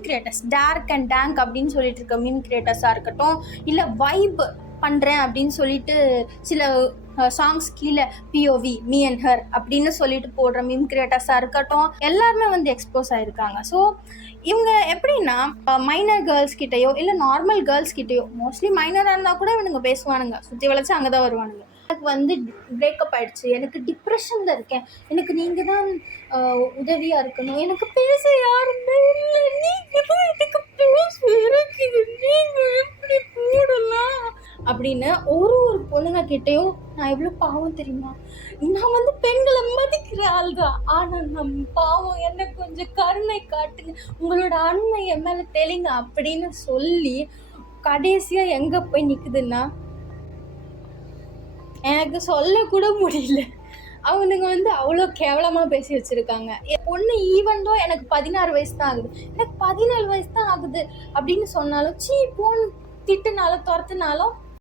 Meme creators dark and dank அப்படின்னு சொல்லிட்டு இருக்க மீம் கிரியேட்டர்ஸாக இருக்கட்டும், இல்லை வைப் பண்ணுறேன் அப்படின்னு சொல்லிட்டு சில சாங்ஸ் கீழே பிஓவி மீ அண்ட் ஹர் அப்படின்னு சொல்லிட்டு போடுற மீம் கிரியேட்டர்ஸாக இருக்கட்டும், எல்லாருமே வந்து எக்ஸ்போஸ் ஆகிருக்காங்க. ஸோ இவங்க எப்படின்னா மைனர் கேர்ள்ஸ் கிட்டேயோ இல்லை நார்மல் கேர்ள்ஸ் கிட்டேயோ, மோஸ்ட்லி மைனராக இருந்தால் கூட இவனுங்க பேசுவானுங்க, சுற்றி வளைச்சு அங்கே தான் வருவானுங்க. எனக்கு வந்து பிரேக்கப் ஆகிடுச்சு, எனக்கு டிப்ரெஷனில் இருக்கேன், எனக்கு நீங்கள் தான் உதவியாக இருக்கணும், எனக்கு பேச யாருமே இல்லை, நீங்கள் தான் எனக்கு பேச இருக்குது, நீங்கள் எப்படி போடலாம் அப்படின்னு ஒரு பொண்ணுங்க கிட்டேயும் நான் எவ்வளோ பாவம் தெரியுமா, நான் வந்து பெண்களை மதிக்கிற ஆள் தான், ஆனால் நம்ம பாவம் என்ன கொஞ்சம் கருணை காட்டுங்க, உங்களோட அண்மை என் மேலே தெளிங்க அப்படின்னு சொல்லி கடைசியாக எங்கே போய் நிற்குதுன்னா எனக்கு சொல்லக்கூட முடியல. அவனுங்க வந்து அவ்வளோ கேவலமாக பேசி வச்சுருக்காங்க. என் பொண்ணு ஈவன்தோ எனக்கு 16 வயசு தான் ஆகுது, எனக்கு 17 வயசு தான் ஆகுது அப்படின்னு சொன்னாலும், சீ போன்னு திட்டுனாலும் துரத்துனாலும்